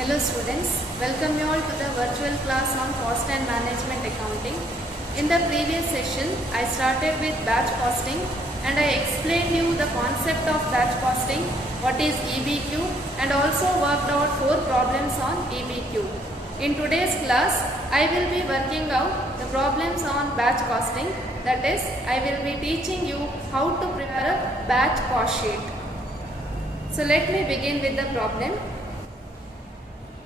Hello students, welcome you all to the virtual class on cost and management accounting. In the previous session, I started with batch costing and I explained you the concept of batch costing, what is EBQ, and also worked out 4 problems on EBQ. In today's class, I will be working out the problems on batch costing, that is, I will be teaching you how to prepare a batch cost sheet. So let me begin with the problem.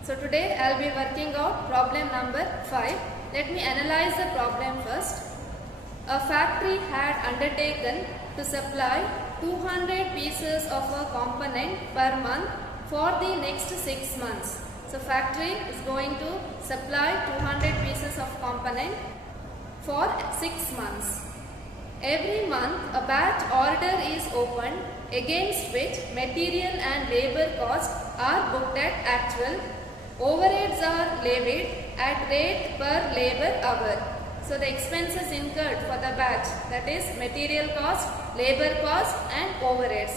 So today I will be working out problem number 5. Let me analyze the problem first. A factory had undertaken to supply 200 pieces of a component per month for the next 6 months. So factory is going to supply 200 pieces of component for 6 months. Every month a batch order is opened against which material and labor costs are booked at actual. Overheads are levied at rate per labor hour. So the expenses incurred for the batch, that is material cost, labor cost and overheads.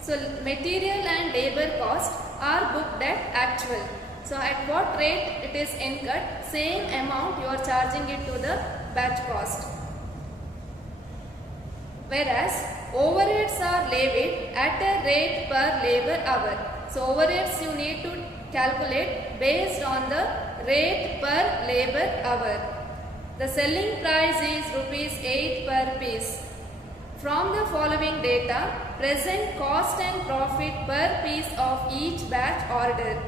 So material and labor cost are booked at actual. So at what rate it is incurred, same amount you are charging it to the batch cost. Whereas overheads are levied at a rate per labor hour. So overheads you need to calculate based on the rate per labor hour. The selling price is rupees 8 per piece. From the following data, present cost and profit per piece of each batch order.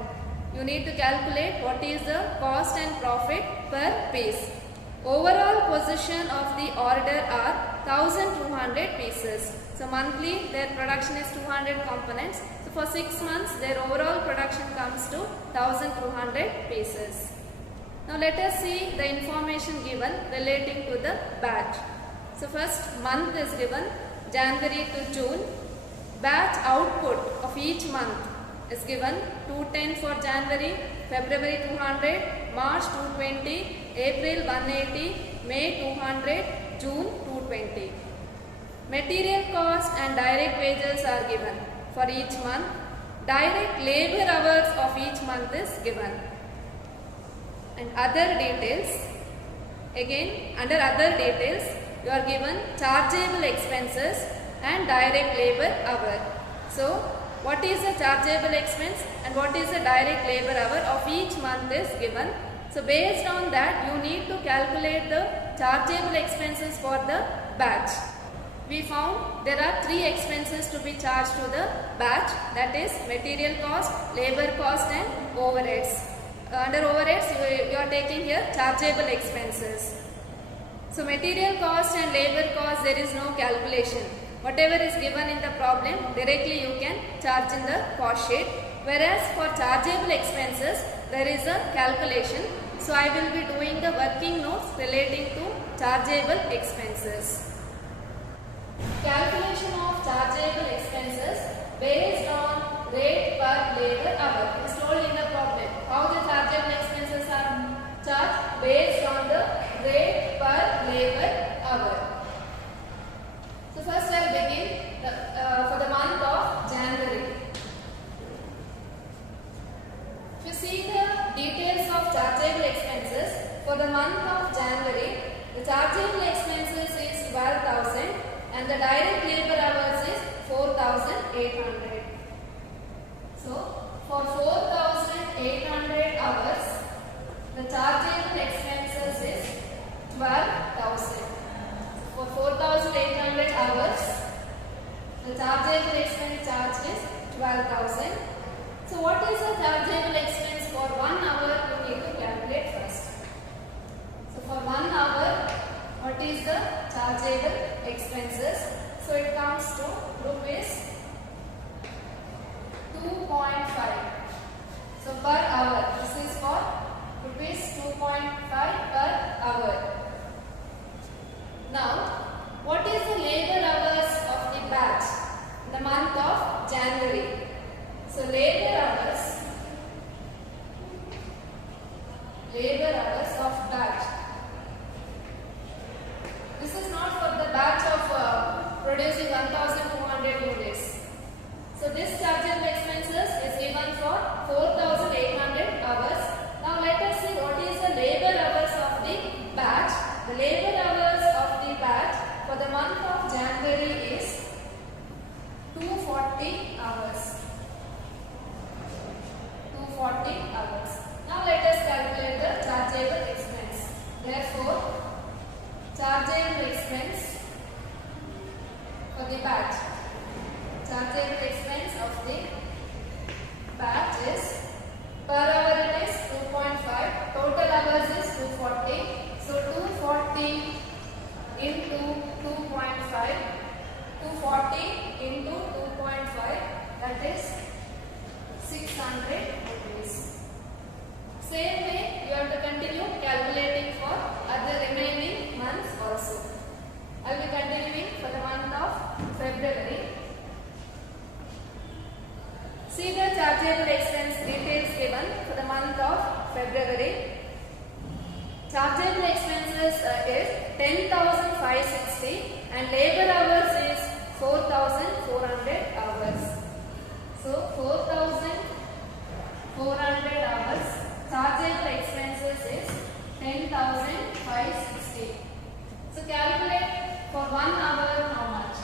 You need to calculate what is the cost and profit per piece. Overall position of the order are 1200 pieces. So monthly their production is 200 components. So for 6 months their overall production comes to 1200 pieces. Now let us see the information given relating to the batch. So first month is given, January to June. Batch output of each month is given, 210 for January, February 200, March 220, April 180, May 200, June 220. Material cost and direct wages are given for each month. Direct labor hours of each month is given. And other details, again under other details you are given chargeable expenses and direct labor hour. So what is the chargeable expense and what is the direct labor hour of each month is given. So based on that you need to calculate the chargeable expenses for the batch. We found there are 3 expenses to be charged to the batch, that is material cost, labor cost and overheads. Under overheads you are taking here chargeable expenses. So material cost and labor cost there is no calculation. Whatever is given in the problem directly you can charge in the cost sheet. Whereas for chargeable expenses there is a calculation. So I will be doing the working notes relating to chargeable expenses. Calculation of chargeable expenses based on rate per labor hour is told in the problem. How the chargeable expenses are charged? Based on the rate per labor hour. So first I will begin for the month of January. If you see the details of chargeable expenses for the month of January, the chargeable expenses is 12,000 and the direct labor hours is 4,800. So for 4,800 hours, the chargeable expenses is 12,000. For 4,800 hours, the chargeable expense charge is 12,000. So what is the chargeable expense for 1 hour? You need to calculate first. So for 1 hour, what is the chargeable expenses? So it comes to rupees 2.5. So per hour, this is for rupees 2.5 per hour. Now, what is the labor hours of the batch in the month of January? So labor hours February, chargeable expenses is 10,560 and labor hours is 4,400 hours. So 4,400 hours. Chargeable expenses is 10,560. So calculate for 1 hour how much?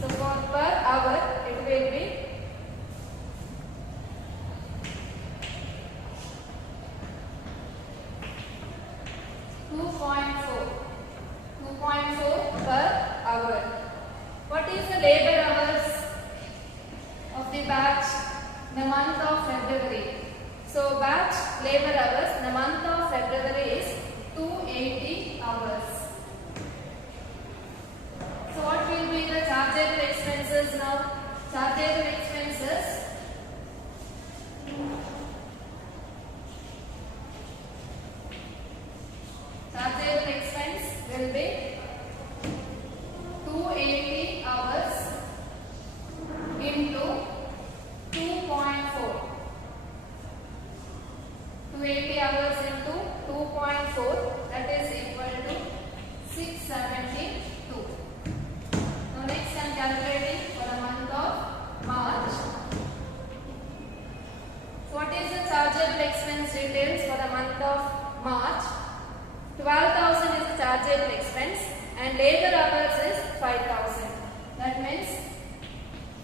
So for per hour it will be 2.4 per hour. What is the labor hours of the batch in the month of February? So batch labor hours in the month of February is 280 hours. So what will be the chargeable expenses now? Chargeable expenses will be 280 hours into 2.4. 280 hours into 2.4, that is equal to 672. Now next I am calculating for the month of March. So what is the chargeable expense details for the month of March? 12,000 is the chargeable expense and labor hours is 5,000. That means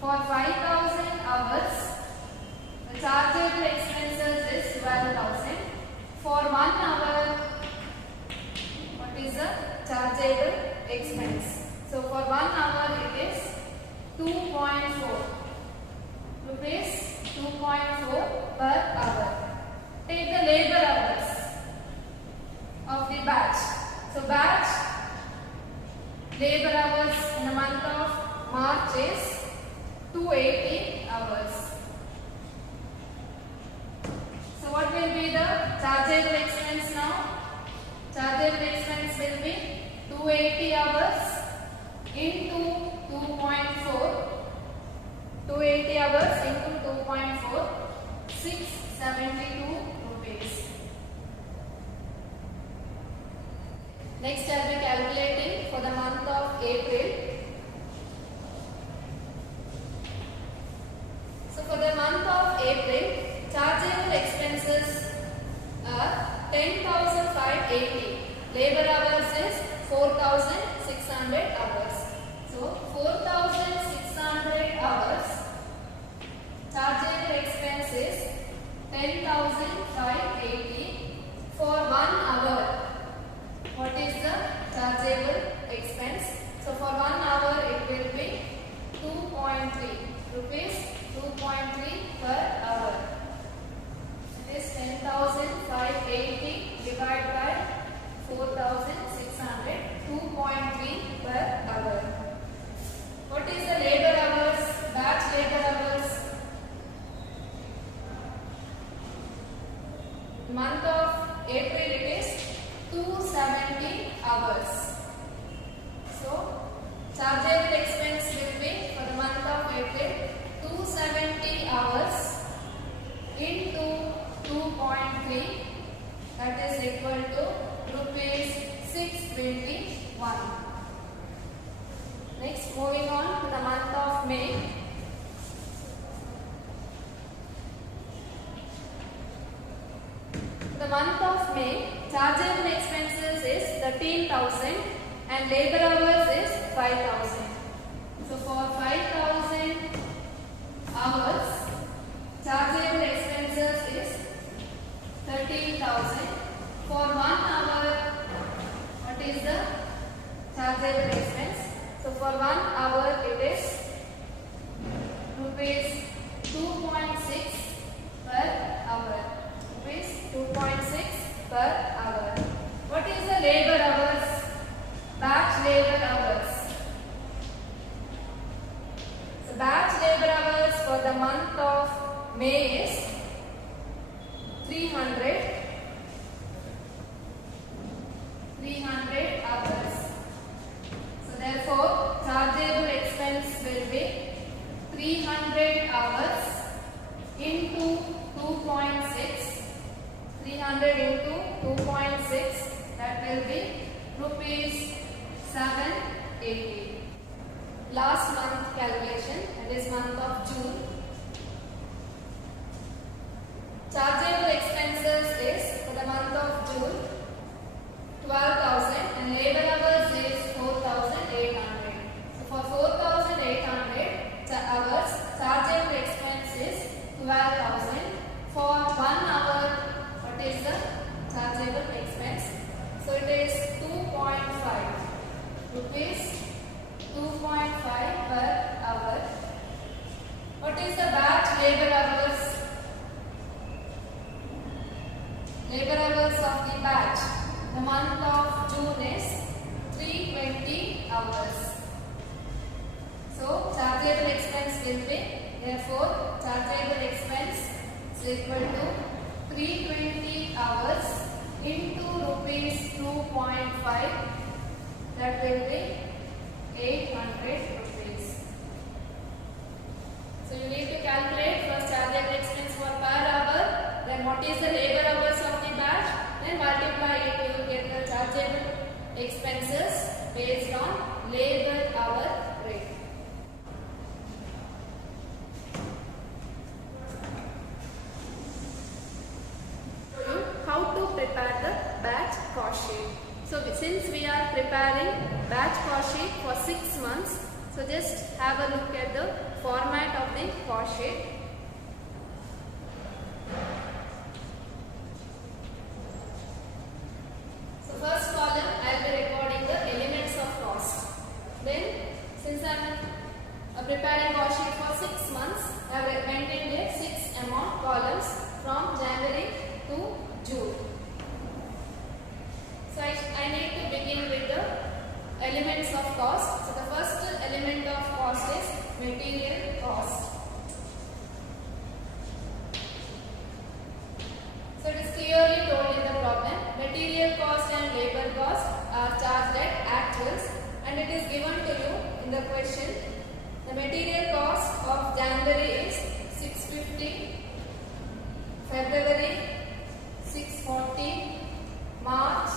for 5,000 hours the chargeable expenses is 12,000. For 1 hour what is the chargeable expense? So for 1 hour it is 2.4 rupees, 2.4 per hour. Take the labor hours of the batch. So batch labor hours in the month of March is 280 hours. So what will be the chargeable expense now? Chargeable expense will be 280 hours into 2.4. 280 hours into 2.4, 672 rupees. Next I will be calculating for the month of April. So for the month of April, chargeable expenses are 10,580. Labor hours is 4,600 hours. So 4,600 hours. Chargeable expense is 10,580 for 1 hour. What is the chargeable expense? So for 1 hour it will be 2.3 rupees, 2.3 per hour. It is 10,580 divided by 4,600, 2.3 per hour. What is the labor hours? Batch labor hours. Month of April it is 270 hours. So chargeable expense will be for the month of April 270 hours into 2.3, that is equal to rupees 621. Next moving on to the month of May. The month of May, chargeable expenses is 13,000 and labor hours is 5,000. So for 5,000 hours, chargeable expenses is 13,000. For 1 hour, what is the chargeable expense? So for 1 hour it is rupees 2.6 per hour. Rupees 2.6 per hour. What is the labor hours? Batch labor hours. So batch labor hours for the month of May is 300 hours. So therefore chargeable expense will be 300 hours into 2.6. 300 into 2.6, that will be rupees 780. Last month calculation, that is month of June. Chargeable expenses is for the month of June 12,000 and labor hours is 4,800. So for 4,800 hours, chargeable expense is 12,000. For 1 hour, what is the chargeable expense? So it is 2.5 rupees, 2.5 per hour. What is the batch labor hours? Labor hours of the batch, the month of June is 320 hours. So chargeable expense will be, therefore chargeable expense is equal to 320 hours into rupees 2.5, that will be 800 rupees. So you need to calculate first chargeable expense for per hour, then what is the labor hours of the batch, then multiply it, you will get the chargeable expenses based on labor hour rate. How to prepare the batch cost sheet. So since we are preparing batch cost sheet for 6 months, so just have a look at the format of the cost sheet. So first column, I will be recording the elements of cost. Then since I am preparing cost sheet for 6 months, I have maintained a 6 amount columns from January to June. So I need to begin with the elements of cost. So the first element of cost is material cost. So it is clearly told in the problem, material cost and labor cost are charged at actuals, and it is given to you in the question. The material cost of January is 650, February 640, March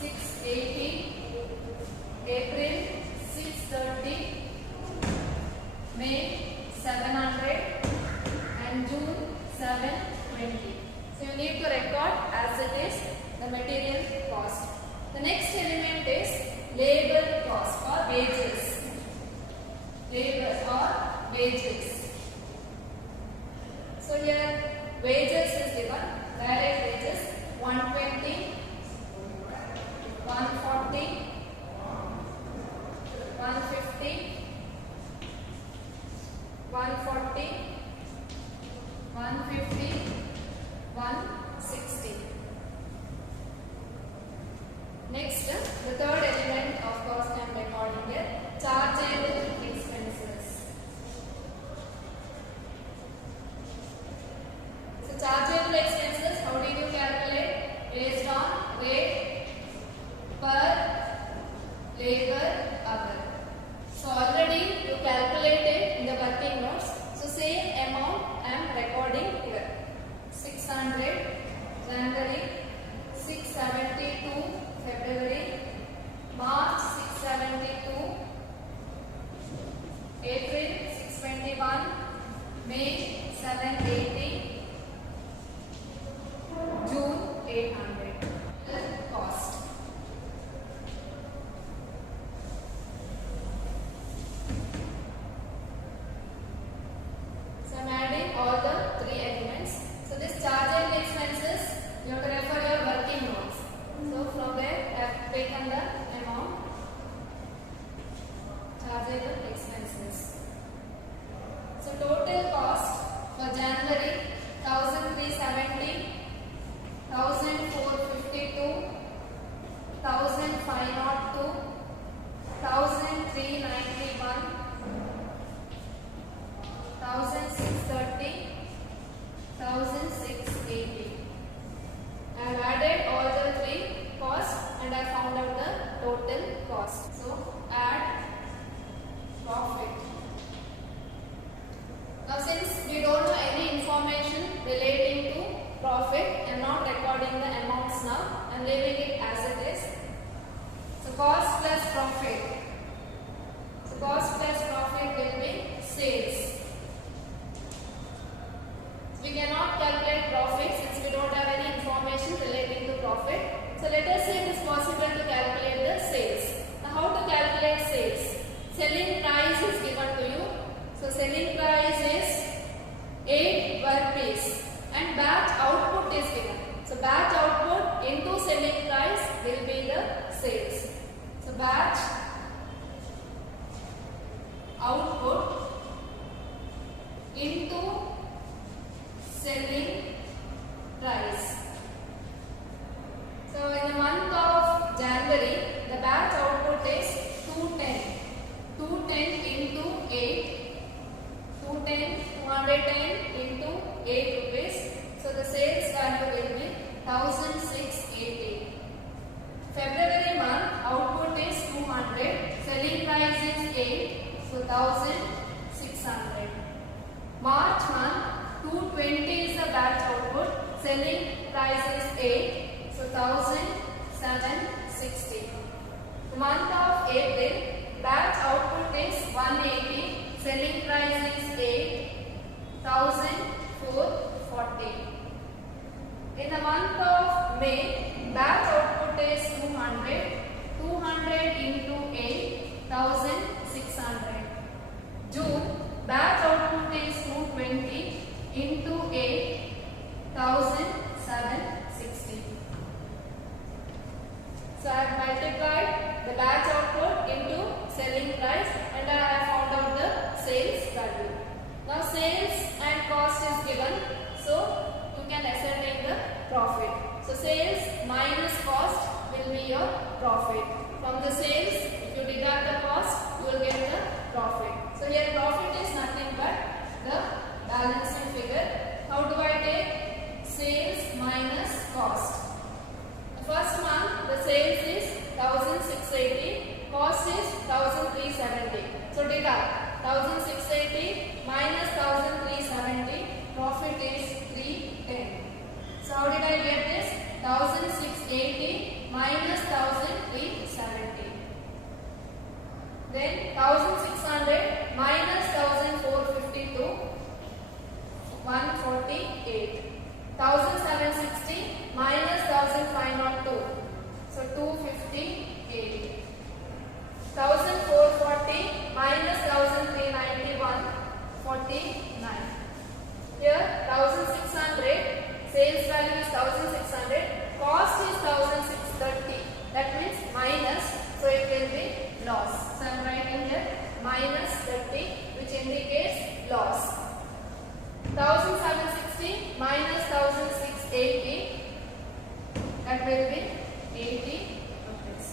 680, April 630, May 700 and June 720. So you need to record as it is the material cost. The next element is labor cost or wages. Labor or wages. So here wages is given, direct wages 120, 140, 150, 140, 150, 160. Next, the third element of cost I am recording here, chargeable expenses. So chargeable expenses, how did you calculate? Based on rate per labor hour. So already you calculated in the working notes. So same amount I am recording here. profit. I am not recording the amounts now. I am leaving it as it is. So cost plus profit. So cost plus profit will be sales. We cannot calculate profit since we don't have any information relating to profit. So let us say it is possible to calculate the sales. Now how to calculate sales? Selling price is given to you. So selling price is 8 per piece and batch output is given. So batch output into selling price will be the sales. So batch output into selling price. So in the month of January, the batch output is 210. 210 into 8. 210 into 8 rupees. So the sales value will be 1680. February month output is 200. Selling price is 8. So 1600. March month 220 is the batch output. Selling price is 8. So 1760. The month of April, batch output is 180. Selling price is 8,440. In the month of May, batch output is 200. 200 into 8,600. June, batch output is 220 into 8,760. So I have multiplied the batch output into selling price and I have found out the sales value. Now sales and cost is given, so you can ascertain the profit. So sales minus cost will be your profit. From the sales, if you deduct the cost, you will get the profit. So here profit is nothing but the balancing figure. How do I take sales minus cost? The first month the sales is 1680, cost is 1370. So deduct 1680 minus 1370, profit is 310. So how did I get this? 1680 minus 1370. Then 1600 minus 1452, 148. 1760 minus 1502, so 258. 1440 minus 1391, 49. Here 1600, sales value is 1600, cost is 1630. That means minus, so it will be loss. So I am writing here minus 30, which indicates loss. 1760 minus 1680, that will be 80 rupees.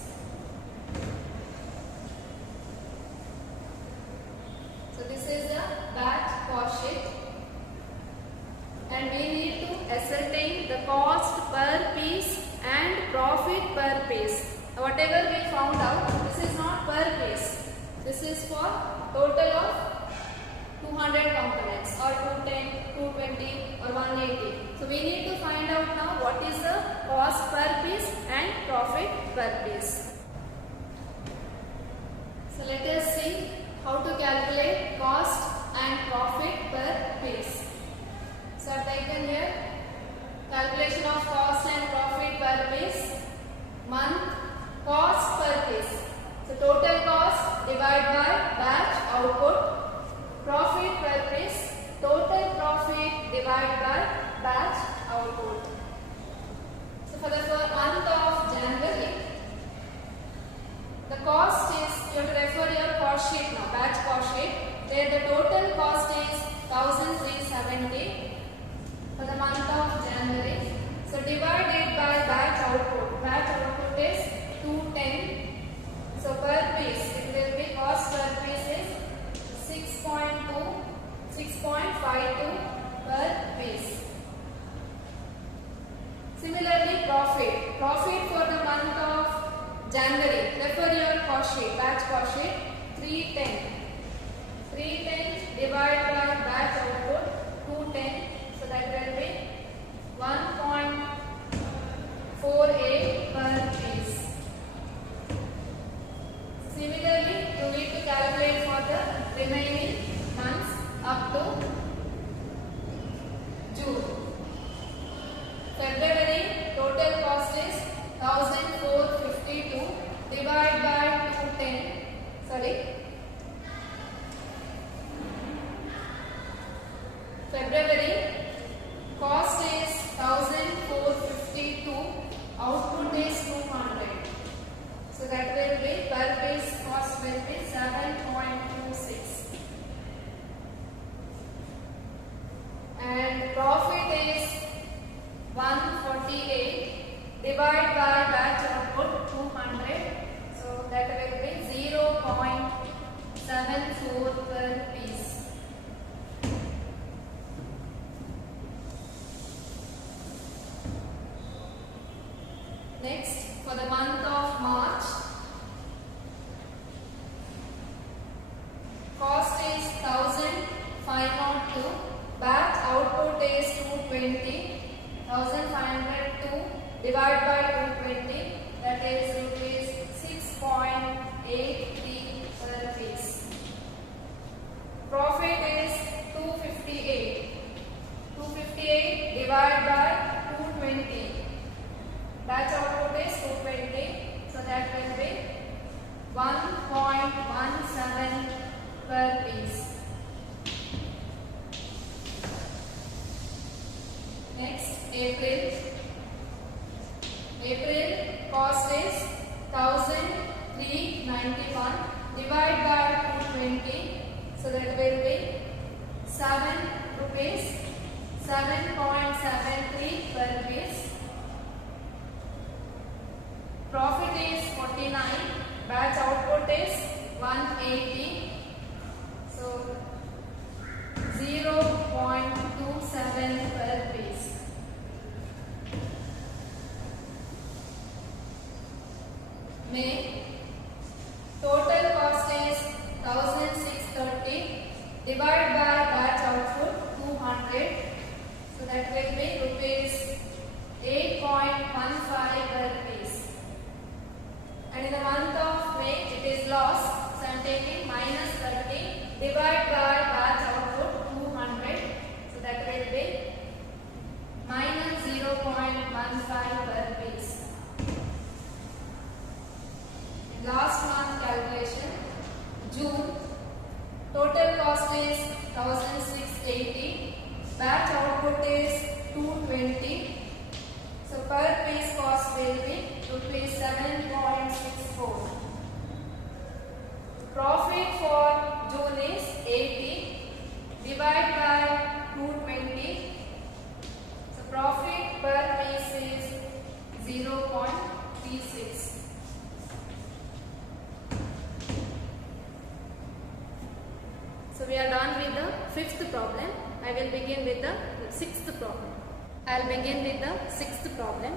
So this is the batch cost sheet and we need to ascertain the cost per piece and profit per piece. Whatever we found out, this is not per piece. This is for total of 200 components or 210, 220 or 180. So we need to find out now what is the cost per piece and profit per piece. So let us see how to calculate cost and profit per piece. So I have taken here calculation of cost and profit per piece. Month cost per piece. So total cost divided by batch output. Profit per piece, total profit divided by batch output. So for the month of January, the cost is, you have to refer your cost sheet now, batch cost sheet, where the total cost is 1370 for the month of January. So divide it by batch output. Batch output is 210. So per piece, it will be cost per piece is 6.52 per piece. Similarly, profit. Profit for the month of January. Refer your cost sheet, batch cost sheet, 310. 310 divided by batch output, 210. February total cost is 1452 divided by 210. Sorry. February cost is 1452. Output is 200. So that will be per piece cost will be 7.26. And profit is 148 divided by batch output 200. So that will be 0.74 per piece. Next, for the month of March, cost is 1502, batch output is 220, 1502 divided by 220, that is rupees 6.83 per piece. Profit is 258, 258 divided by 220. Batch output is 220, so that will be 1.17 per piece. Next, April. April cost is 1391 divided by 220, so that will be 7 rupees, 7.73 per piece. Profit is 49, batch output is 180, so 0.27 per piece. May total cost is 1630 divided by batch output 200, so that will be rupees 8.15 per piece. And in the month of May, it is loss. So I am taking minus 30 divided by batch output 200. So that will be minus 0.15 per piece. Last month calculation, June, total cost is 1680. Batch output is 220. So per piece cost will be rupees 7.64. Profit for June is 80 divided by 220. So profit per piece is 0.36. So we are done with the fifth problem. I will begin with the sixth problem. I will begin with the sixth problem.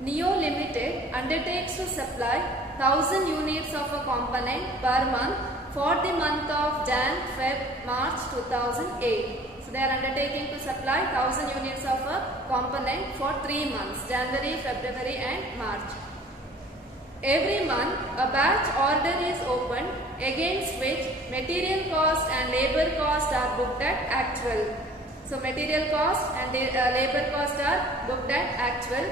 Neo Limited undertakes to supply 1000 units of a component per month for the month of Jan, Feb, March 2008. So they are undertaking to supply 1000 units of a component for 3 months, January, February and March. Every month a batch order is opened against which material cost and labor cost are booked at actual. So material cost and labor cost are booked at actual.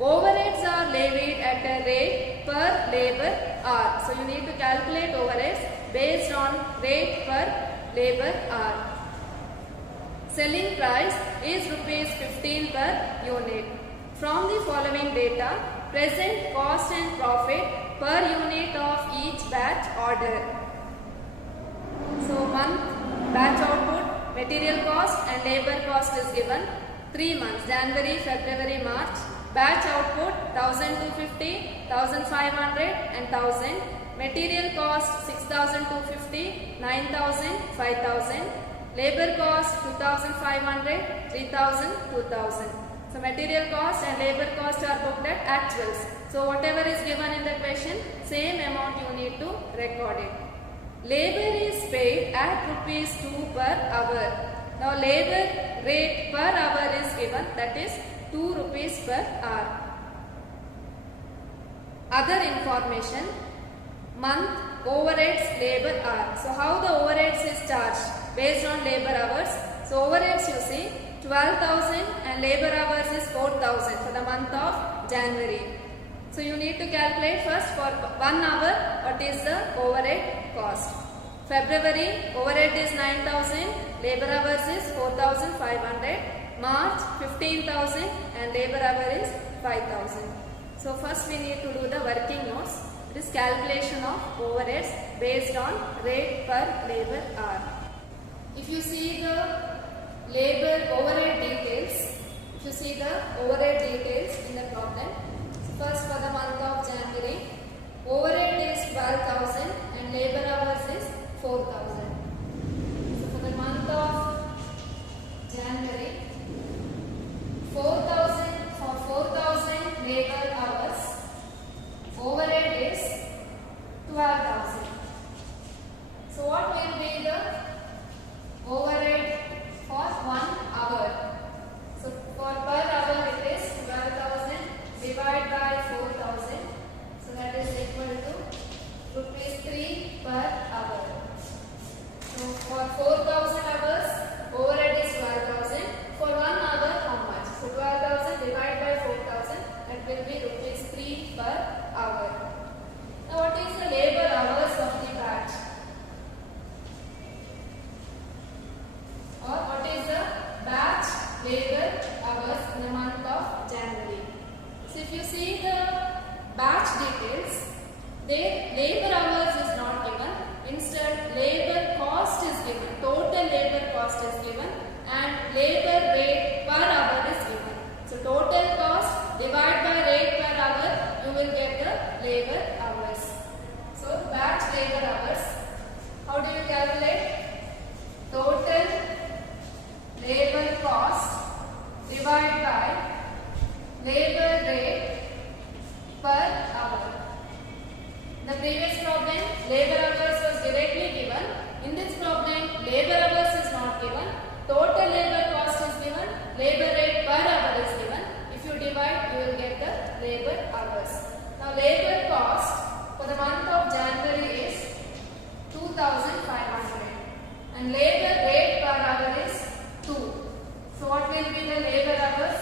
Overheads are levied at a rate per labor hour. So you need to calculate overheads based on rate per labor hour. Selling price is rupees 15 per unit. From the following data, present cost and profit per unit of each batch order. So month, batch output, material cost and labor cost is given. 3 months, January, February, March. Batch output 1250, 1500 and 1000. Material cost 6250, 9000, 5000. Labor cost 2500, 3000, 2000. So material cost and labor cost are booked at actuals. So whatever is given in the question, same amount you need to record it. Labor is paid at rupees 2 per hour. Now labor rate per hour is given, that is 2 rupees per hour. Other information, month, overheads, labor hour. So how the overheads is charged? Based on labor hours. So overheads you see, 12,000 and labor hours is 4,000 for the month of January. So you need to calculate first for 1 hour what is the overhead cost. February overhead is 9,000, labor hours is 4,500. March 15,000 and labor hour is 5,000. So first we need to do the working notes. This calculation of overheads based on rate per labor hour. If you see the labor overhead details, in the problem, first for the month of January, overhead is 12,000 and labor hours is 4,000. So for the month of January, 4,000 for 4,000 labor hours, overhead is 12,000. So what will be the overhead for 1 hour? So for per hour it is 12,000 divided by 4,000. So that is equal to rupees 3 per hour. So for 4,000 hours, overhead is 12,000. For 1 hour, how much? So 12,000 divided by 4,000, that will be rupees 3 per hour. Now what is the labor hours of the batch? Or what is the batch labor hours in the month of January? So if you see the batch details, their labor hours is not given. Instead, labor cost is given. Total labor cost is given and labor rate per hour is given. So total cost divided by rate per hour, you will get the labor hours. So batch labor hours, how do you calculate? Total labor cost divided by labor rate per hour. The previous problem, labor hours was directly given. In this problem, labor hours is not given. Total labor cost is given. Labor rate per hour is given. If you divide, you will get the labor hours. Now, labor cost for the month of January is 2,500 and labor rate per hour is 2. So, what will be the labor hours?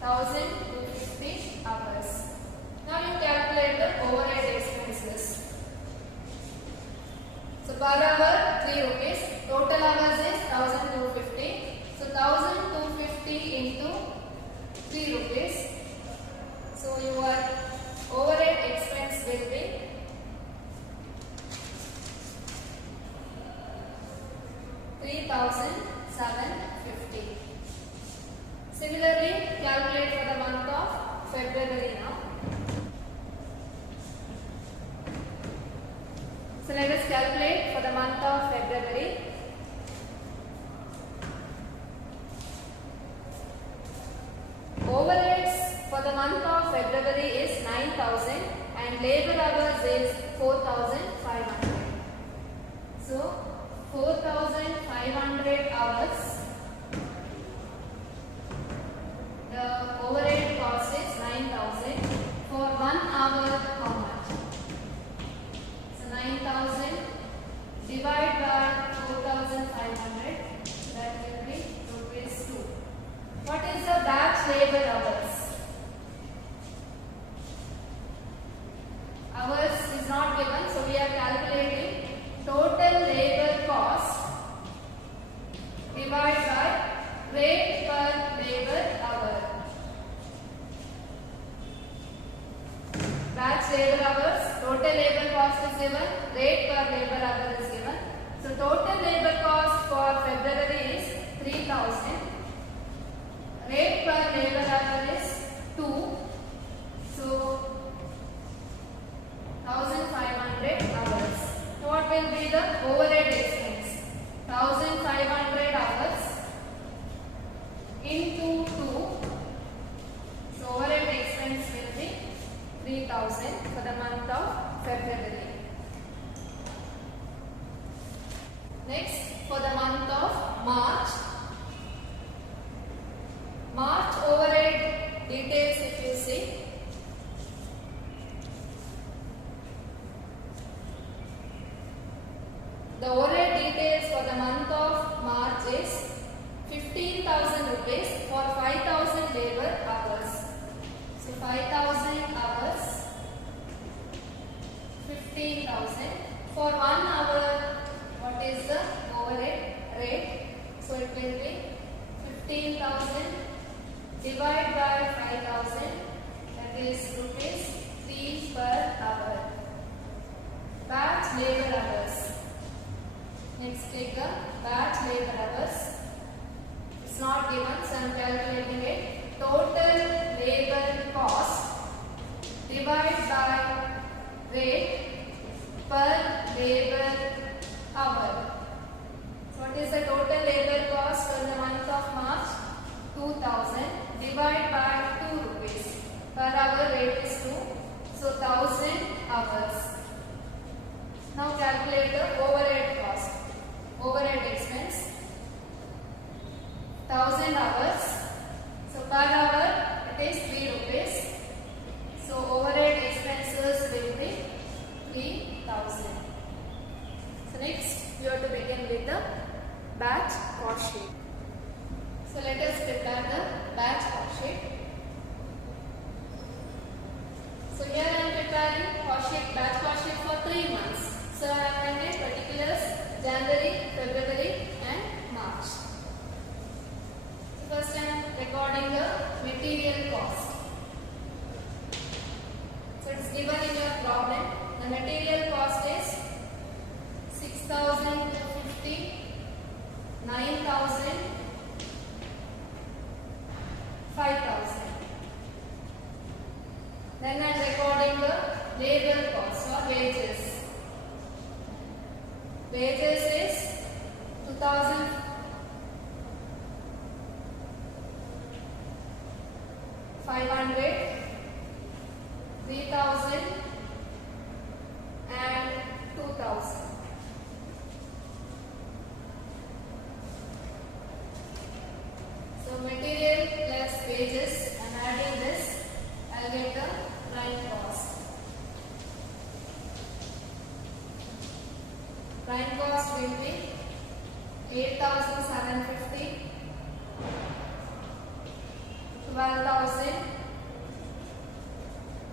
1,250 hours. Now you calculate the overhead expenses. So per hour 3 rupees. Total hours is 1,250. So 1,250 into 3 rupees. So your overhead expense will be 3,750. Similarly, calculate for the month of February now. So let us calculate for the month of February. Overheads for the month of February is 9,000 and labor hours is 4,500. So 4,500 hours. The overhead cost is 9,000. For 1 hour, how much? So 9,000 divided by 4,500, that will be rupees 2. What is the batch labor hours? Hours is not given, so we are calculating total labor cost divided by rate per labor hour. Batch labor hours, total labor cost is given, rate per labor hour is given. So total labor cost for February is 3,000. Rate per labor hour is 2. So 1,500 hours. So what will be the overhead expense? 1,500 hours into 2. So overhead expense will be 3,000 for the month of February. Next, for the month of March. March overhead details if you see. The overhead details for the month of March is 15,000 rupees for 5,000 labor hours. So 5,000 hours, 15,000. For 1 hour, what is the overhead rate? So it will be 15,000 divided by 5,000, that is rupees 3 per hour. Batch labor hours. Next take the batch labor hours. It's not given, so I am calculating it. Total labor cost divided by rate per labor hour. So what is the total labor cost for the month of March? 2,000 divided by 2 rupees. Per hour rate is 2. So 1,000 hours. Now calculate the overhead cost. Overhead expense. 1,000 hours. So per hour it is 3 rupees. So overhead expenses will be 3,000. So next we have to begin with the batch cost sheet. So let us prepare the batch cost sheet. So here I am preparing batch cost sheet for 3 months. So I have entered particulars January, February and March. So first I am recording the material cost. So it is given in your problem. The material cost is 6,250, 9,000, 5,000. Then I am recording the labor cost or wages. Wages is 2,500, 3,000 and 2,000. So material plus wages, I am adding this, I will get the prime cost. Prime cost will be 8,750, 12,000,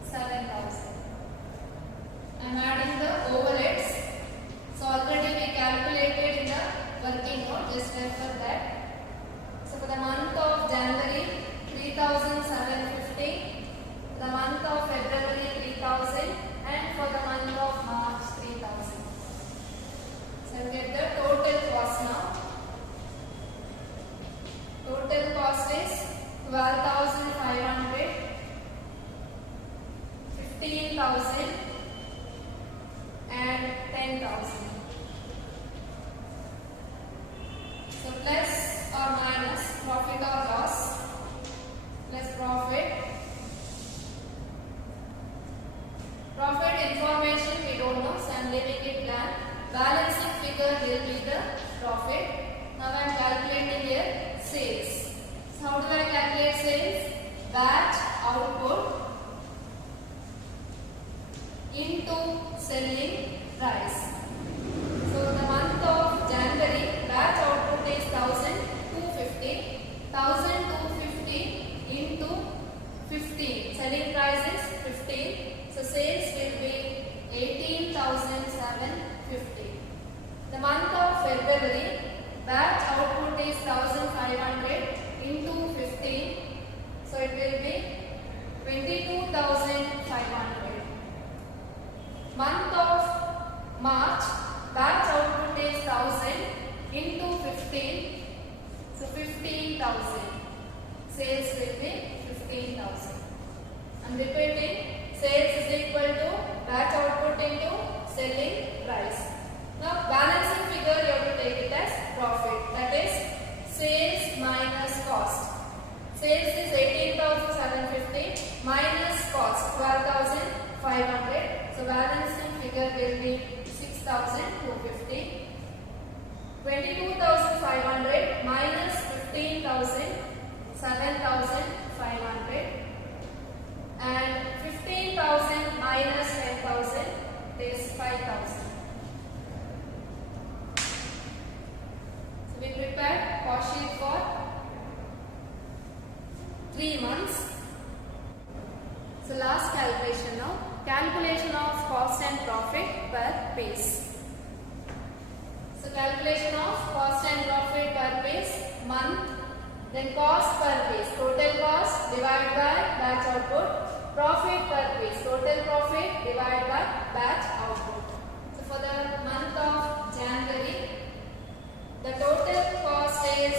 7,000. I am adding the overheads. So already we calculated in the working note, just refer that. So for the month of January 3,750, the month of February 3,000 and for the month of March 3,000. So get the total cost now. Total cost is 12,500, 15,000 and 10,000. So plus or minus profit or loss, plus profit. Profit information we don't know, so I am leaving it blank. Balancing figure will be the profit. Now I am calculating here sales. So how do I calculate sales? Batch output into selling price. So the month of January, batch output is 1,250. 1,250 into 15. Selling price is 15. So sales will be 18,750. The month of February, batch output is 1,500 into 15. So it will be 22,500. Month of March, batch output is 1,000 into 15. So 15,000. Sales will be 15,000. I am repeating. Sales is equal to batch output into selling price. Now balancing figure you have to take it as profit. That is sales minus cost. Sales is 18,750 minus cost 12,500. So balancing figure will be 6,250. 22,500 minus 15,000, 7,500. And 15,000 minus 10,000 is 5,000. So we prepared cost sheet for 3 months. So last calculation now. Calculation of cost and profit per piece. So calculation of cost and profit per piece, month, then cost per piece, total cost divided by batch output, profit per piece, total profit divided by batch output. So for the month of January, the total cost is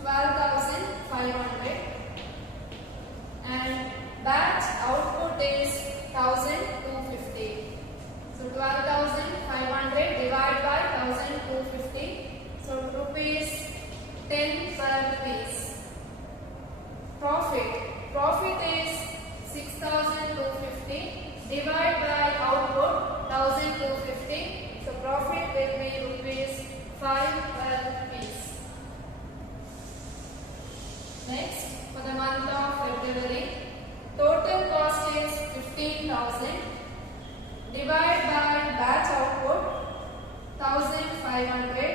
12,500 and batch output is 1,250. So 12,500 divided by 1,250. So rupees 10 per piece. Profit is 6,250 divided by output 1,250. So profit will be rupees 5 per piece. Next, for the month of February, total cost is 15,000 divided by batch output 1,500.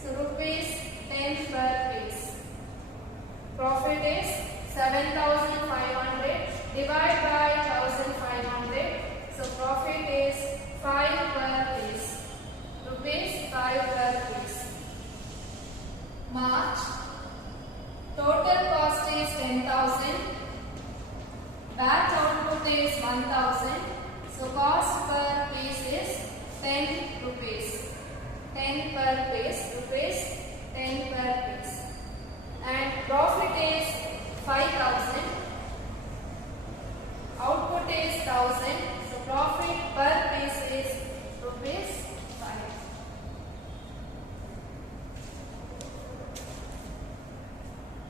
So rupees 10 per piece. Profit is 7,500 divided by 1,500. So profit is 5 per piece. Rupees 5 per piece. March, total cost is 10,000. Batch output is 1,000. So cost per piece is 10 rupees. 10 per piece. Rupees 10 per piece. And profit is 5,000. Output is 1,000. So profit per piece is rupees 5.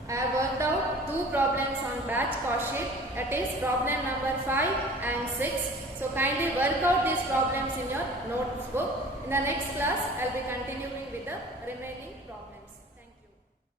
I have worked out two problems on batch cost sheet, that is problem number 5 and 6. So kindly work out these problems in your notebook. In the next class, I will be continuing with the remaining problems.